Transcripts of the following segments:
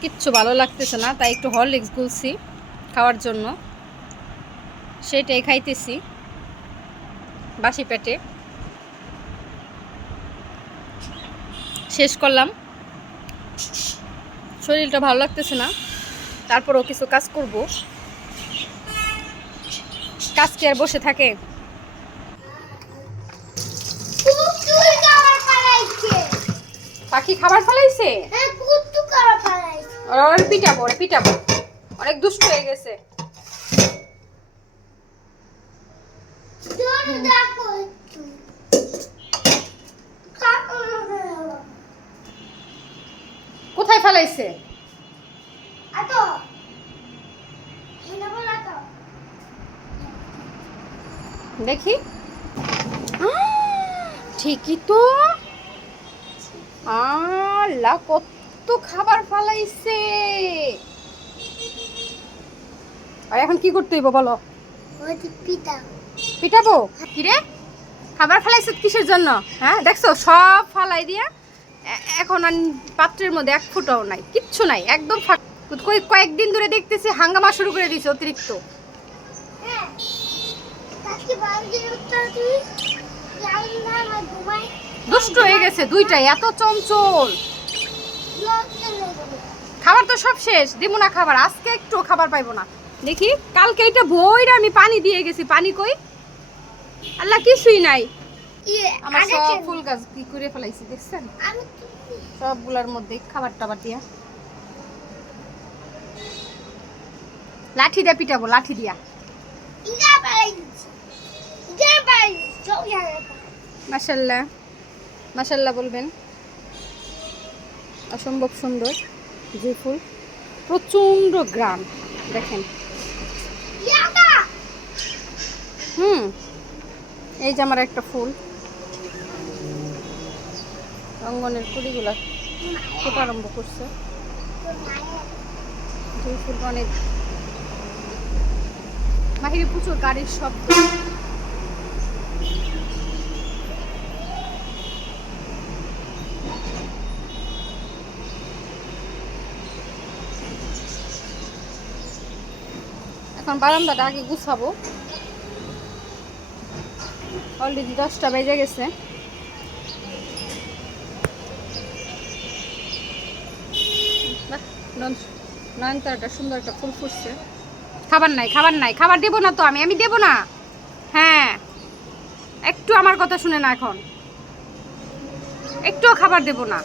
কিচ্ছু ভালো লাগতেছে না তাই একটু হরলিক্স গুলছি খাওয়ার জন্য। সেটাই খাইতেছি বাসি পেটে। শেষ করলাম। শরীরটা ভালো লাগতেছে না তারপরও কিছু কাজ করব। কাজ কি আর বসে থাকে? পাখি খাবার ফেলাইছে ওরা পিটাবো ওরা পিটাবো। অনেক দুষ্ট হয়ে গেছে। কোথায় ফেলাইছে? দেখি। ঠিকই তো। আল্লাহ কত খাবার ফালাইছে। আর এখন কি করতে হইব বলো? পিটাবো কিরে? খাবার ফেলাইছো কিসের জন্য? হ্যাঁ দেখছ? সব ফালাই দিয়া এখন আর পাত্রের মধ্যে এক ফুটাও নাই কিচ্ছু নাই একদম কই কয়েকদিন ধরে দেখতেছি হাঙ্গামা শুরু করে দিছে অতিরিক্ত। হ্যাঁ দুষ্ট হয়ে গেছে দুইটাই এত চঞ্চল। খাবার তো সব শেষ দিব না খাবার আজকে একটু খাবার পাইবো না। দেখি কালকে এটা বইরা আমি পানি দিয়ে গেছি পানি কই? আল্লাহ কিছুই নাই। ইয়ে আমার সব ফুল গাছ কি করে ফেলাইছি দেখছেন? সবগুলোর মধ্যে খাবার টাবার দিয়া। লাঠি দিয়া পিটাবো লাঠি দিয়া। মাসাল্লাহ মাসাল্লাহ বলবেন। অসম্ভব সুন্দর যে ফুল। প্রচণ্ড গ্রাম দেখেন। হুম এই যে আমার একটা ফুল। রঙ্গনের কুড়িগুলা ফোটা আরম্ভ করছে। যে ফুলটা অনেক বাহিরে প্রচুর গাড়ির শব্দ। বারান্দাটা আগে গুছাবো। অলরেডি দশটা বেজে গেছে। নয়নতারাটা সুন্দর একটা ফুল ফুটছে। খাবার নাই খাবার নাই, খাবার দেবো না তো আমি আমি দেবো না। হ্যাঁ একটু আমার কথা শুনে না এখন। একটুও খাবার দেবো না।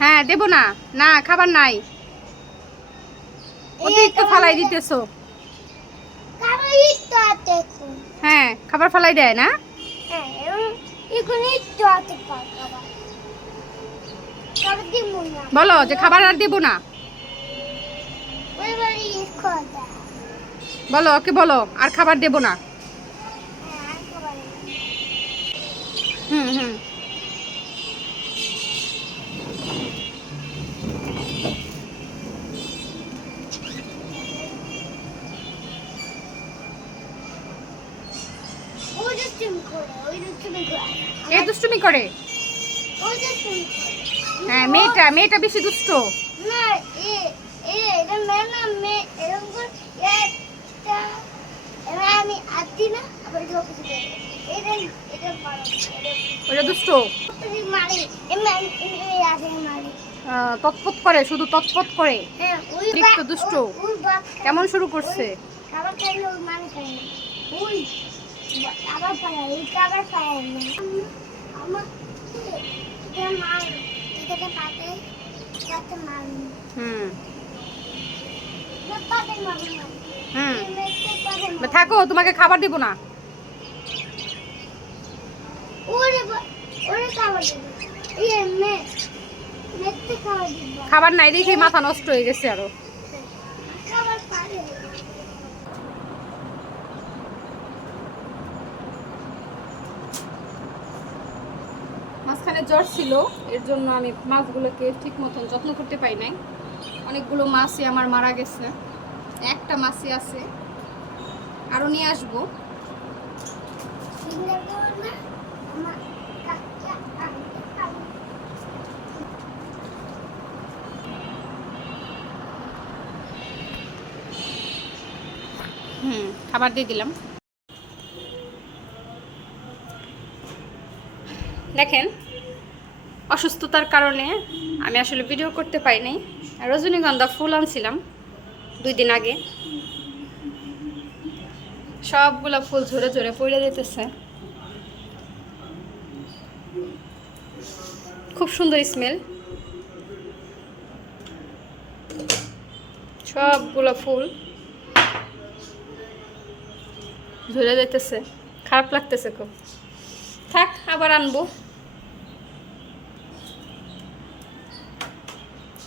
হ্যাঁ দেবো না না, খাবার নাই। অতিরিক্ত ফালাই দিতেছো। হ্যাঁ খাবার ফালাই দেয় না? হ্যাঁ বলো যে খাবার আর দেবো না। বলো ওকে বলো আর খাবার দেবো না। হুম হুম ওই যে তুমি করে ওই যে তুমি করে দুষ্টুমি করে হ্যাঁ মেয়েটা মেয়েটা বেশি দুষ্ট তৎপত করে শুধু তৎপত করে হ্যাঁ দুষ্ট। কেমন শুরু করছে খাবার খাইলে মানে আবার পায় ওই খাবার পায় না। আমার এটা মার এটাকে পাতে যাতে মার হুম হুম থাকো তোমাকে খাবার দিব। না দিব খাবার নাই দেখে মাথা নষ্ট হয়ে গেছে আরও। জ্বর ছিল, এর জন্য আমি মাছগুলোকে ঠিক মতন যত্ন করতে পাই নাই। অনেকগুলো মাছই আমার মারা গেছে। একটা মাছই আছে। আরও নিয়ে আসব। হুম, খাবার দিয়ে দিলাম। দেখেন অসুস্থতার কারণে আমি আসলে ভিডিও করতে পারিনি। রজনীগন্ধা ফুল আনছিলাম দুই দিন আগে। সবগুলো ফুল ঝরে ঝরে পড়ে যেতেছে। খুব সুন্দর স্মেল সবগুলো ফুল ঝরে যেতেছে। খারাপ লাগতেছে খুব। থাক, আবার আনব।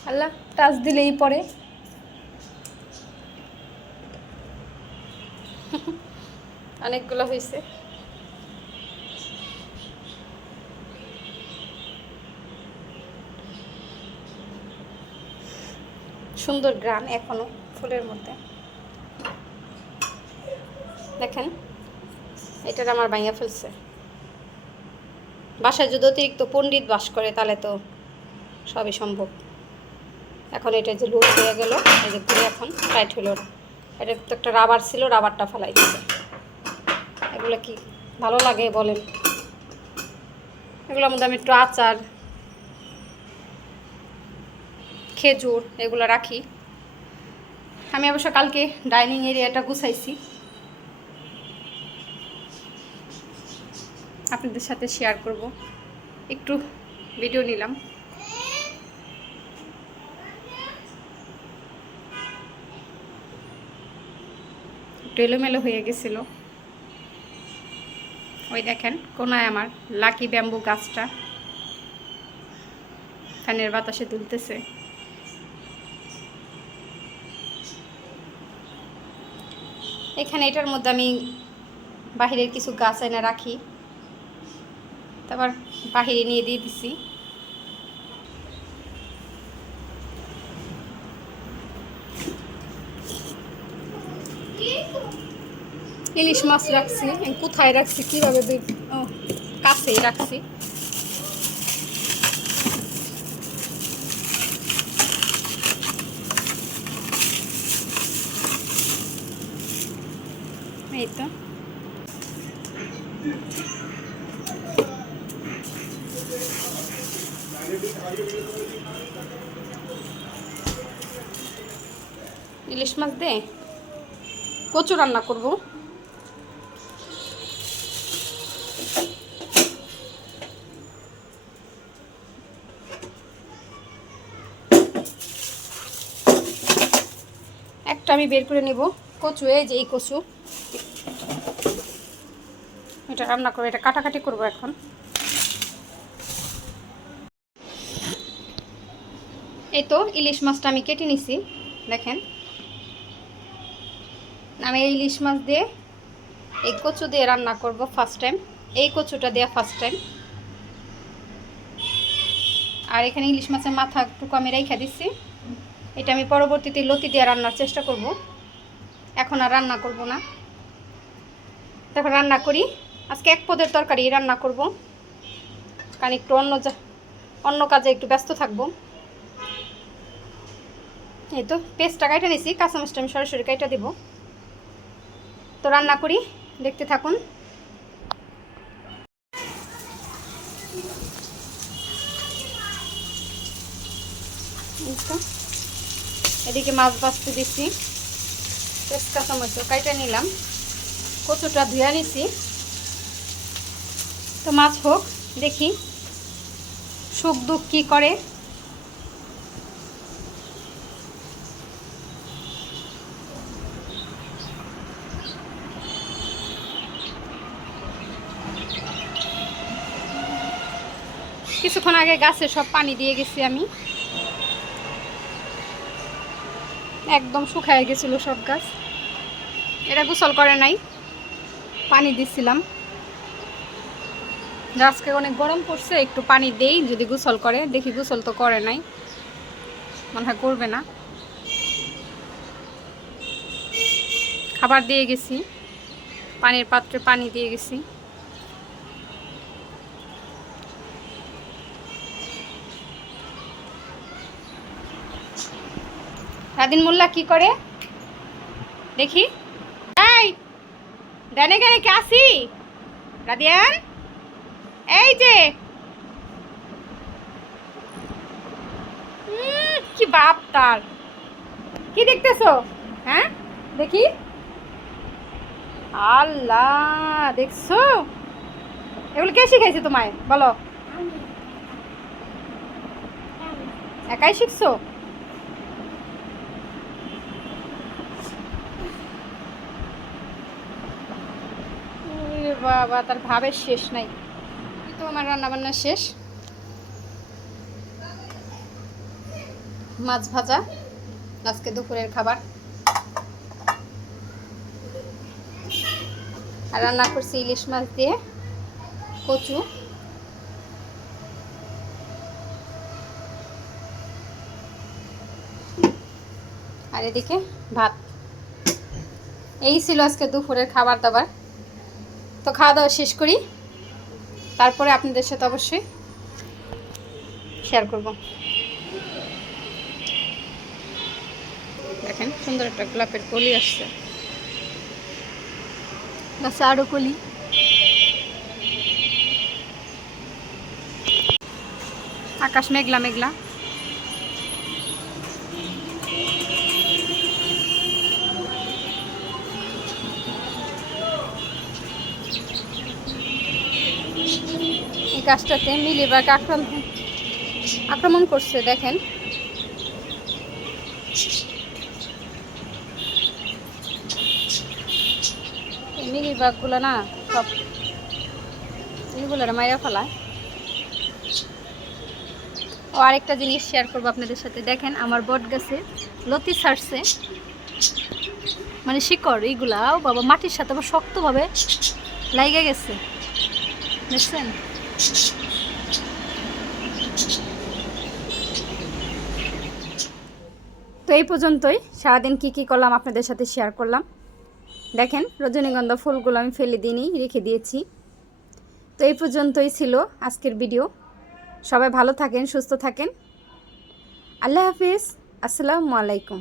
আল্লাহ, টাচ দিলেই পরে। অনেকগুলো হয়েছে সুন্দর গ্রান এখনও ফুলের মধ্যে। দেখেন, এটার আমার ভাইয়া ফেলছে। বাসায় যদি অতিরিক্ত পণ্ডিত বাস করে, তাহলে তো সবই সম্ভব। এখন এটা যে লুজ হয়ে গেল, এই যে ঘুরে এখন টাইট হলো। না এটা তো একটা রাবার ছিল রাবারটা ফেলাই দিচ্ছে এগুলো কি ভালো লাগে বলেন? এগুলোর মধ্যে আমি একটু আচার, খেজুর এগুলো রাখি। আমি অবশ্য কালকে ডাইনিং এরিয়াটা গুছাইছি। আপনাদের সাথে শেয়ার করব। একটু ভিডিও নিলাম। একটু এলোমেলো হয়ে গেছিল। ওই দেখেন, কোনায় আমার লাকি ব্যাম্বু গাছটা। ফ্যানের বাতাসে তুলতেছে এখানে এটার মধ্যে আমি বাহিরের কিছু গাছ এনে রাখি। তারপর বাহিরে নিয়ে দিয়ে দিছি। ইলিশ মাছ রাখছি কোথায় রাখছি, কীভাবে কাছেই রাখছি। এই তো। ইলিশ মাছ দে। কচু রান্না করব। একটা আমি বের করে নিব। কচু, এই যে এই কচু। এটা রান্না করব, এটা কাটাকাটি করব এখন। এই তো ইলিশ মাছটা আমি কেটে নিছি, দেখেন। আমি এই ইলিশ মাছ দিয়ে এই কচু দিয়ে রান্না করব ফার্স্ট টাইম এই কচুটা দেওয়া ফার্স্ট টাইম আর এখানে ইলিশ মাছের মাথা একটু আমি রেখে দিচ্ছি এটা আমি পরবর্তীতে লতি দিয়ে রান্নার চেষ্টা করব। এখন আর রান্না করব না। তখন রান্না করি। আজকে এক পদের তরকারি রান্না করব। কারণ একটু অন্য অন্য কাজে একটু ব্যস্ত থাকব। এই তো পেস্টটা কাইটা নিছি কাঁচামরিচটা আমি সরাসরি কাইটা দেবো। তো রান্না করি দেখতে থাকুন। এই তো, এদিকে মাছ বাছতে দিচ্ছি পেস্ট কাঁচামরিচ কাইটা নিলাম। কচুটা ধুয়ে নিছি। তো মাছ হোক, দেখি সুখ দুঃখ কী করে। কিছুক্ষণ আগে গাছে সব পানি দিয়ে গেছি আমি। একদম শুকায় গেছিল সব গাছ। এটা গোসল করে নাই, পানি দিছিলাম। আজকে অনেক গরম পড়ছে, একটু পানি দেই, যদি গোসল করে, দেখি গোসল তো করে নাই। মনে হয় করবে না। খাবার দিয়ে গেছি, পানির পাত্রে পানি দিয়ে গেছি। রাদিন মোল্লা কি করে? দেখি। এই গেলে কে আসি এই যে। কি বাপ তার। কি দেখতেছো? হ্যাঁ দেখি। আল্লাহ, দেখছ? এগুলো কে শিখাইছে তোমায়? বলো। একাই শিখছো ওরে বাবা তার ভাবের শেষ নাই। এই তো আমার রান্না বান্না শেষ। মাছ ভাজা, আজকে দুপুরের খাবার। আর রান্না করছি ইলিশ মাছ দিয়ে, কচু। আর এদিকে ভাত। এই ছিল আজকে দুপুরের খাবার দাবার। তো খাওয়া দাওয়া শেষ করি। তারপরে আপনাদের সাথে অবশ্যই শেয়ার করব। দেখেন সুন্দর একটা গোলাপের কলি আসছে। গাছে আরও কলি। আকাশ মেঘলা মেঘলা। গাছটাতে মিলিবাগ আক্রমণ আক্রমণ করছে, দেখেন। মিলিবাগগুলো না সব এগুলো মাইরা ফেলায়। ও আরেকটা জিনিস শেয়ার করব আপনাদের সাথে। দেখেন, আমার বট গাছে লতি ছাড়ছে। মানে শিকড় এইগুলা বাবা মাটির সাথে আবার শক্তভাবে লাইগে গেছে। দেখছেন? তো এই পর্যন্তই। সারাদিন কি কি করলাম আপনাদের সাথে শেয়ার করলাম। দেখেন, রজনীগন্ধা ফুলগুলো আমি ফেলে দিইনি, রেখে দিয়েছি। তো এই পর্যন্তই ছিল আজকের ভিডিও সবাই ভালো থাকেন, সুস্থ থাকেন। আল্লাহ হাফিজ। আসসালামু আলাইকুম।